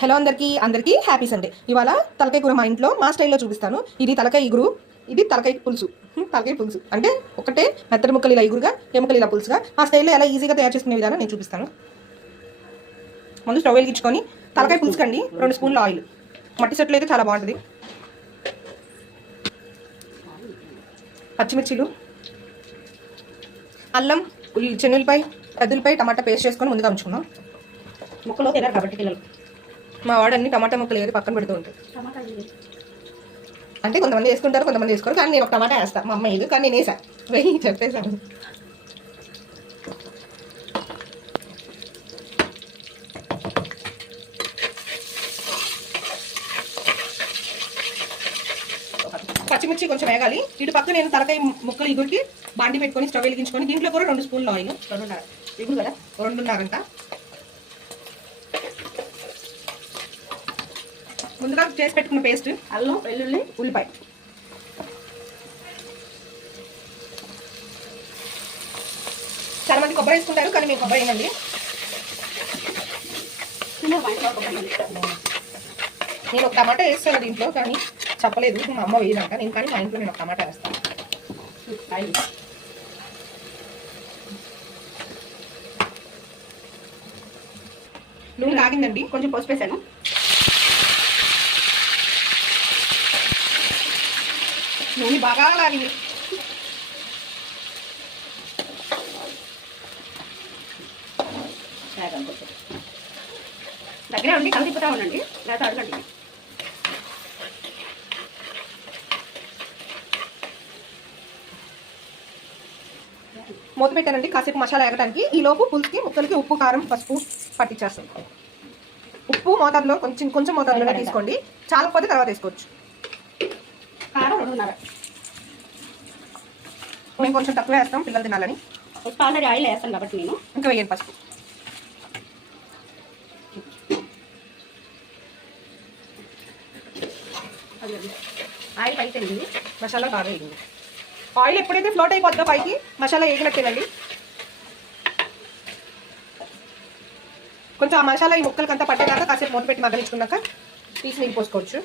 Hello అందరికీ happy Sunday. ఇవాళ తలకాయ కూర మా ఇంట్లో మా స్టైల్లో చూపిస్తాను. ఇది తలకాయ ఇగురు, ఇది తలకాయ పులుసు. తలకాయ పులుసు అంటే ఒకటే మెత్తడి ముక్కలు ఇలా ఇగురుగా, ఎముకలు ఇలా పులుసుగా. మా స్టైల్లో ఎలా ఈజీగా తయారు చేసుకునే విధానం నేను చూపిస్తాను. ముందు స్టవ్ వెలిగించుకొని తలకాయ పులుసుకండి 2 స్పూన్ల ఆయిల్. మట్టి సెట్లు అయితే చాలా బాగుంటుంది. పచ్చిమిర్చిలు, అల్లం, చెన్నులపై, పెద్దలపై టమాటా పేస్ట్ చేసుకొని ముందుగా ఉంచుకున్నాం. ముక్కలు తినరు కాబట్టి పిల్లలు. మా వాడన్ని టమాటా ముక్కలు ఏది పక్కన పెడుతూ ఉంటాయి. అంటే కొంతమంది వేసుకుంటారు, కొంతమంది వేసుకోరు. కానీ నేను ఒక టమాటా వేస్తాను. మా అమ్మ ఇది కానీ నేను వేసా వెయ్యి చెప్పేసాను. పచ్చిమిర్చి కొంచెం వేగాలి. ఇటు పక్క నేను తలకాయ ముక్కలు ఇగురికి బాండి పెట్టుకొని స్టవ్ వెలిగించుకొని దీంట్లో కూడా 2 స్పూన్ల ఆయిల్, 2.5 ఇగురు కదా 2.5 ముందుగా చేసి పెట్టుకున్న పేస్ట్, అల్లం, వెల్లుల్లి, ఉల్లిపాయ. చాలా మంది కొబ్బరి వేసుకుంటారు కానీ మేము కొబ్బరి వేయండి. నేను ఒక టమాటా వేస్తాను దీంట్లో, కానీ చెప్పలేదు మా అమ్మ వేయదంట. నేను కానీ మా ఇంట్లో నేను ఒక టమాటా వేస్తాను. నూనె కాగిందండి, కొంచెం పసుపు వేసాను. నూనె బాగా లాగింది. దగ్గరే ఉండి కలిపిపోతా ఉండండి, లేదా అడగండి. మూత పెట్టానండి కాసేపు మసాలా ఎగటానికి. ఈ లోపు పులుసుకి ముక్కలకి ఉప్పు, కారం, పసుపు పట్టించేస్తాం. ఉప్పు మోతాదులో కొంచెం మోతాదులోనే తీసుకోండి. చాలా పోతే తర్వాత వేసుకోవచ్చు. కారం 2.5. మేము కొంచెం తక్కువ వేస్తాం పిల్లలు తినాలని. ఉప్పు ఆల్రెడీ ఆయిల్ వేస్తాను కాబట్టి నేను ఇంకా వేయండి పసుపు. ఆయిల్ పైకి తెలియంది, మసాలా బాగా వేయండి. ఆయిల్ ఎప్పుడైతే ఫ్లోట్ అయిపోతుందో పైకి మసాలా వేగినట్టేనండి. కొంచెం ఆ మసాలా ఈ ముక్కలకంతా పట్టేదాకా కాసేపు మూత పెట్టి మగ్గనించుకున్నాక తీసి నీళ్ళు పోసుకోవచ్చు.